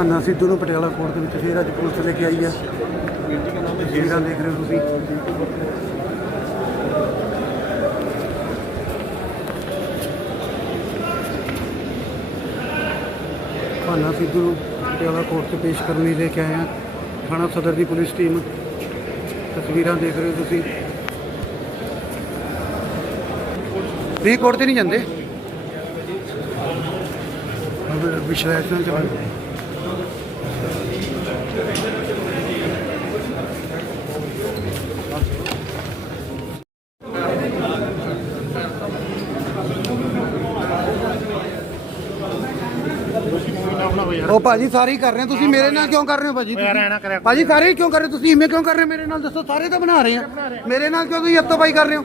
ਭਾਨਾ ਸਿੱਧੂ ਨੂੰ ਪਟਿਆਲਾ ਕੋਰਟ ਦੇ ਵਿੱਚ ਫੇਰ ਅੱਜ ਪੁਲਿਸ ਲੈ ਕੇ ਆਈ ਹੈ ਤਸਵੀਰਾਂ ਦੇਖ ਰਹੇ ਹੋ ਤੁਸੀਂ। ਭਾਨਾ ਸਿੱਧੂ ਨੂੰ ਪਟਿਆਲਾ ਕੋਰਟ 'ਚ ਪੇਸ਼ ਕਰਨ ਲਈ ਲੈ ਕੇ ਆਏ ਹਾਂ ਥਾਣਾ ਸਦਰ ਦੀ ਪੁਲਿਸ ਟੀਮ। ਤਸਵੀਰਾਂ ਦੇਖ ਰਹੇ ਹੋ ਤੁਸੀਂ। ਵੀ ਕੋਰਟ ਤੇ ਨਹੀਂ ਜਾਂਦੇ? ਵਿਸ਼ਲੇਸ਼ਣ ਚਲਾ ਉਹ ਭਾਜੀ ਸਾਰੇ ਹੀ ਕਰ ਰਹੇ ਹੋ। ਤੁਸੀਂ ਮੇਰੇ ਨਾਲ ਕਿਉਂ ਕਰ ਰਹੇ ਹੋ ਭਾਜੀ ਤੁਸੀਂ? ਭਾਜੀ ਸਾਰੇ ਹੀ ਕਿਉਂ ਕਰ ਰਹੇ ਹੋ? ਤੁਸੀਂ ਇਵੇਂ ਕਿਉਂ ਕਰ ਰਹੇ ਹੋ? ਮੇਰੇ ਨਾਲ ਦੱਸੋ ਸਾਰੇ ਤਾਂ ਬਣਾ ਰਹੇ ਆ। ਮੇਰੇ ਨਾਲ ਕਿਉਂ ਤੁਸੀਂ ਹੱਥੋਂ ਪਾਈ ਕਰ ਰਹੇ ਹੋ?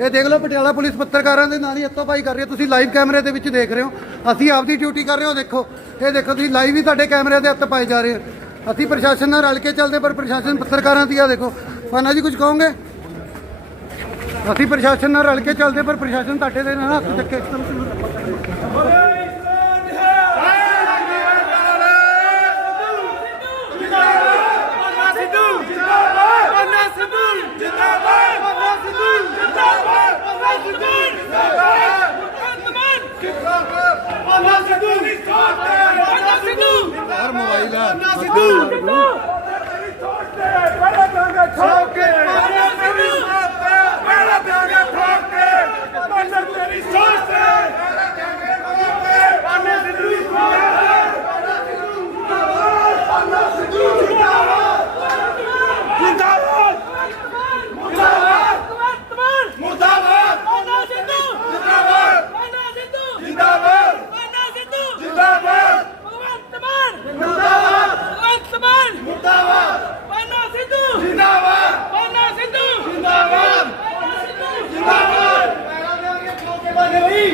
ਇਹ ਦੇਖ ਲਓ ਪਟਿਆਲਾ ਪੁਲਿਸ ਪੱਤਰਕਾਰਾਂ ਦੇ ਨਾਲ ਹੀ ਹੱਥੋਂ ਪਾਈ ਕਰ ਰਹੀ ਹੈ। ਤੁਸੀਂ ਲਾਈਵ ਕੈਮਰੇ ਦੇ ਵਿੱਚ ਦੇਖ ਰਹੇ ਹੋ। ਅਸੀਂ ਆਪਦੀ ਡਿਊਟੀ ਕਰ ਰਹੇ ਹੋ ਦੇਖੋ। ਇਹ ਦੇਖੋ ਤੁਸੀਂ ਲਾਈਵ ਹੀ ਤੁਹਾਡੇ ਕੈਮਰੇ ਦੇ ਹੱਥ ਪਾਏ ਜਾ ਰਹੇ ਆ ਅਸੀਂ ਪ੍ਰਸ਼ਾਸਨ ਨਾਲ ਰਲ ਕੇ ਚੱਲਦੇ ਪਰ ਪ੍ਰਸ਼ਾਸਨ ਪੱਤਰਕਾਰਾਂ ਦੀ ਆ ਦੇਖੋ। ਪਾਨਾ ਜੀ ਕੁਝ ਕਹੋਗੇ? ਅਸੀਂ ਪ੍ਰਸ਼ਾਸਨ ਨਾਲ ਰਲ ਕੇ ਚੱਲਦੇ ਪਰ ਪ੍ਰਸ਼ਾਸਨ ਤੁਹਾਡੇ ਦੇ ਨਾਲ ਹੱਥ ਚੱਕੇ ਪੰਨਾ ਸਿੱਧੂ ਜਿੰਦਾਬਾਦ ਪੰਨਾ ਸਿੱਧੂ ਜਿੰਦਾਬਾਦ ਪੰਨਾ ਸਿੱਧੂ ਜਿੰਦਾਬਾਦ ਪੰਨਾ ਸਿੱਧੂ ਜਿੰਦਾਬਾਦ ਜਿੰਦਾਬਾਦ ਪੰਨਾ ਸਿੱਧੂ ਪੰਨਾ ਸਿੱਧੂ ਆ ਪੰਨਾ ਸਿੱਧੂ ਪਹਿਲਾਂ ਦਾਂਗੇ ਠੋਕ ਕੇ ਪੰਨਾ ਸਿੱਧੂ ਪਹਿਲਾਂ ਦਾਂਗੇ ਠੋਕ ਕੇ ਪੰਨਾ ਤੇਰੀ ਸੋਚ ਤੇ ਪੰਨਾ ਸਿੱਧੂ ਜਿੰਦਾਬਾਦ ਪੰਨਾ ਸਿੱਧੂ ਜਿੰਦਾਬਾਦ ਜਿੰਦਾਬਾਦ ਮੁਰਦਾਬਾਦ ਮੁਰਦਾਬਾਦ ਪੰਨਾ ਸਿੱਧੂ ਜਿੰਦਾਬਾਦ ਪੰਨਾ ਸਿੱਧੂ ਜਿੰਦਾਬਾਦ ਪੰਨਾ ਸਿੱਧੂ ਜਿੰਦਾਬਾਦ ਭਗਵੰਤ ਮਾਨ ਮੁਰਦਾਬਾਦ ਭਗਵੰਤ ਮਾਨ ਮੁਰਦਾਬਾਦ ਪੰਨਾ ਸਿੱਧੂ ਜਿੰਦਾਬਾਦ ਪੰਨਾ ਸਿੱਧੂ ਜਿੰਦਾਬਾਦ ਜਿੰਦਾਬਾਦ ਬਣੇ ਹੋਈ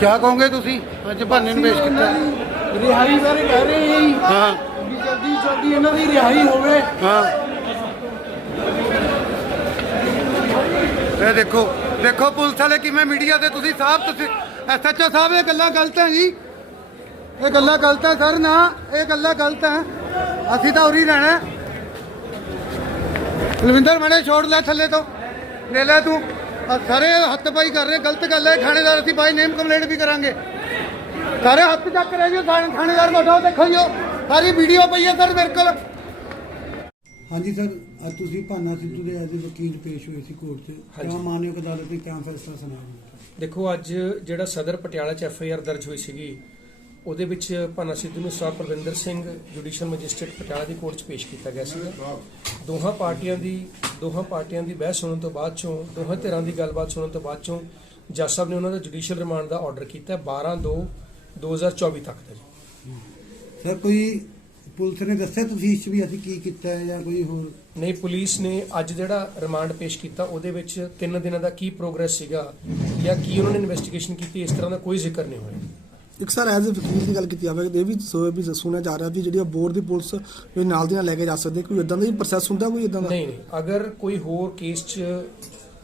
ਕੀ ਕਹੋਗੇ ਤੁਸੀਂ? ਅੱਜ ਭਾਨੇ ਨੂੰ ਪੇਸ਼ ਕੀਤਾ। ਰਿਹਾਈ ਬਾਰੇ ਕਹਿ ਰਹੇ ਹਾਂ ਜੀ। ਹਾਂ। ਵੀ ਜਲਦੀ ਜਲਦੀ ਇਹਨਾਂ ਦੀ ਰਿਹਾਈ ਹੋਵੇ। ਹਾਂ। ਇਹ ਦੇਖੋ ਦੇਖੋ ਪੁਲਿਸ ਵਾਲੇ ਕਿਵੇਂ ਮੀਡੀਆ ਤੇ ਤੁਸੀਂ ਸਾਹਿਬ ਤੁਸੀਂ ਐਸਐਚਓ ਸਾਹਿਬ ਇਹ ਗੱਲਾਂ ਗਲਤ ਹੈ ਜੀ। ਇਹ ਗੱਲਾਂ ਗਲਤ ਹੈ ਸਰ ਨਾ ਇਹ ਗੱਲਾਂ ਗਲਤ ਹੈ। ਅਸੀਂ ਤਾਂ ਉਰੀ ਰਹਿਣਾ ਹੈ। ਕੁਲਵਿੰਦਰ ਮਣੇ ਛੋੜ ਲੈ ਥੱਲੇ ਤੋਂ। ਲੈ ਲੈ ਤੂੰ। ਸਾਰੇ ਹੱਥ ਪਾਈ ਕਰ ਰਹੇ ਗਲਤ ਗੱਲ ਹੈ ਥਾਣੇਦਾਰ ਅਸੀਂ ਬਾਈ ਨੇਮ ਕੰਪਲੇਂਟ ਵੀ ਕਰਾਂਗੇ। ਸਾਰੇ ਹੱਥ ਚੱਕ ਰਹੇ ਜੀ ਥਾਣੇ ਥਾਣੇਦਾਰ ਤੁਹਾਡਾ ਦੇਖੋ ਜੀ ਸਾਰੀ ਵੀਡੀਓ ਪਈ ਹੈ ਸਰ ਮੇਰੇ ਕੋਲ। ਹਾਂਜੀ ਸਰ ਅੱਜ ਤੁਸੀਂ ਭਾਨਾ ਸਿੱਧੂ ਦੇ ਐਜ਼ ਵਕੀਲ ਪੇਸ਼ ਹੋਏ ਸੀ ਕੋਰਟ 'ਚ। ਕਿਉਂ ਮਾਨਯੋਗ ਅਦਾਲਤ ਨੇ ਕਿਉਂ ਫੈਸਲਾ ਸੁਣਾਇਆ? ਦੇਖੋ ਅੱਜ ਜਿਹੜਾ ਸਦਰ ਪਟਿਆਲਾ ਚ ਐਫ ਆਈ ਆਰ ਦਰਜ ਹੋਈ ਸੀਗੀ ਉਹਦੇ ਵਿੱਚ ਭਾਨਾ ਸਿੱਧੂ ਨੂੰ sir Parvinder Singh judicial magistrate Patiala ਦੀ ਕੋਰਟ 'ਚ ਪੇਸ਼ ਕੀਤਾ ਗਿਆ ਸੀਗਾ। ਦੋਹਾਂ ਪਾਰਟੀਆਂ ਦੀ ਦੋਹਾਂ ਪਾਰਟੀਆਂ ਦੀ ਬਹਿਸ ਸੁਣਨ ਤੋਂ ਬਾਅਦ ਚੋਂ ਦੋਹਾਂ ਧਿਰਾਂ ਦੀ ਗੱਲਬਾਤ ਸੁਣਨ ਤੋਂ ਬਾਅਦ ਚੋਂ ਜੱਜ ਸਾਹਿਬ ਨੇ ਉਹਨਾਂ ਦਾ ਜੁਡੀਸ਼ੀਅਲ ਰਿਮਾਂਡ ਦਾ ਆਰਡਰ ਕੀਤਾ 12 2 2024 ਤੱਕ ਦਾ ਜੀ। ਸਰ ਕੋਈ ਪੁਲਿਸ ਨੇ ਦੱਸਿਆ ਤੁਸੀਂ ਇਸ ਵੀ ਅਸੀਂ ਕੀ ਕੀਤਾ ਜਾਂ ਕੋਈ ਹੋਰ? ਨਹੀਂ ਪੁਲਿਸ ਨੇ ਅੱਜ ਜਿਹੜਾ ਰਿਮਾਂਡ ਪੇਸ਼ ਕੀਤਾ ਉਹਦੇ ਵਿੱਚ ਤਿੰਨ ਦਿਨਾਂ ਦਾ ਕੀ ਪ੍ਰੋਗਰੈਸ ਸੀਗਾ ਜਾਂ ਕੀ ਉਹਨਾਂ ਨੇ ਇਨਵੈਸਟੀਗੇਸ਼ਨ ਕੀਤੀ ਇਸ ਤਰ੍ਹਾਂ ਦਾ ਕੋਈ ਜ਼ਿਕਰ ਨਹੀਂ ਹੋਇਆ। ਇੱਕ ਸਰ ਐਜ਼ ਅ ਵਕੀਲ ਦੀ ਗੱਲ ਕੀਤੀ ਜਾਵੇ ਇਹ ਵੀ ਸੋ ਵੀ ਸੁਣਿਆ ਜਾ ਰਿਹਾ ਵੀ ਜਿਹੜੀ ਬੋਰਡ ਦੀ ਪੁਲਿਸ ਵੀ ਨਾਲ ਦੀ ਨਾਲ ਲੈ ਕੇ ਜਾ ਸਕਦੇ ਕੋਈ ਇਦਾਂ ਦਾ ਵੀ ਪ੍ਰੋਸੈਸ ਹੁੰਦਾ ਕੋਈ ਇਦਾਂ ਦਾ? ਨਹੀਂ ਨਹੀਂ। ਅਗਰ ਕੋਈ ਹੋਰ ਕੇਸ 'ਚ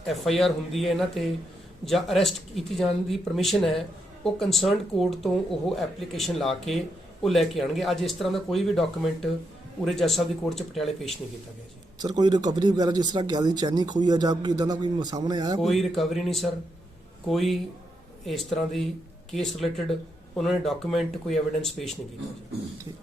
ਐਫ ਆਈ ਆਰ ਹੁੰਦੀ ਹੈ ਇਹਨਾਂ ਤੇ ਜਾਂ ਅਰੈਸਟ ਕੀਤੀ ਜਾਣ ਦੀ ਪਰਮਿਸ਼ਨ ਹੈ ਉਹ ਕੰਸਰਨਡ ਕੋਰਟ ਤੋਂ ਉਹ ਐਪਲੀਕੇਸ਼ਨ ਲਾ ਕੇ ਉਹ ਲੈ ਕੇ ਆਣਗੇ ਅੱਜ ਇਸ ਤਰ੍ਹਾਂ ਦਾ ਕੋਈ ਵੀ ਡਾਕੂਮੈਂਟ ਉਰੇ ਜੱਜ ਸਾਹਿਬ ਦੀ ਕੋਰਟ 'ਚ ਪਟਿਆਲੇ ਪੇਸ਼ ਨਹੀਂ ਕੀਤਾ ਗਿਆ ਜੀ। ਸਰ ਕੋਈ ਰਿਕਵਰੀ ਵਗੈਰਾ ਜਿਸ ਤਰ੍ਹਾਂ ਗਿਆ ਦੀ ਚੈਨੀ ਖੋਈ ਆ ਜਾਂ ਕੋਈ ਇਦਾਂ ਦਾ ਕੋਈ ਸਾਹਮਣੇ ਆਇਆ ਕੋਈ? ਰਿਕਵਰੀ ਨਹੀਂ ਸਰ। ਕੋਈ ਇਸ ਤਰ੍ਹਾਂ ਦੀ ਕੇਸ ਰਿਲੇਟਡ ਉਹਨਾਂ ਨੇ ਡਾਕੂਮੈਂਟ ਕੋਈ ਐਵੀਡੈਂਸ ਪੇਸ਼ ਨਹੀਂ ਕੀਤਾ। ਠੀਕ।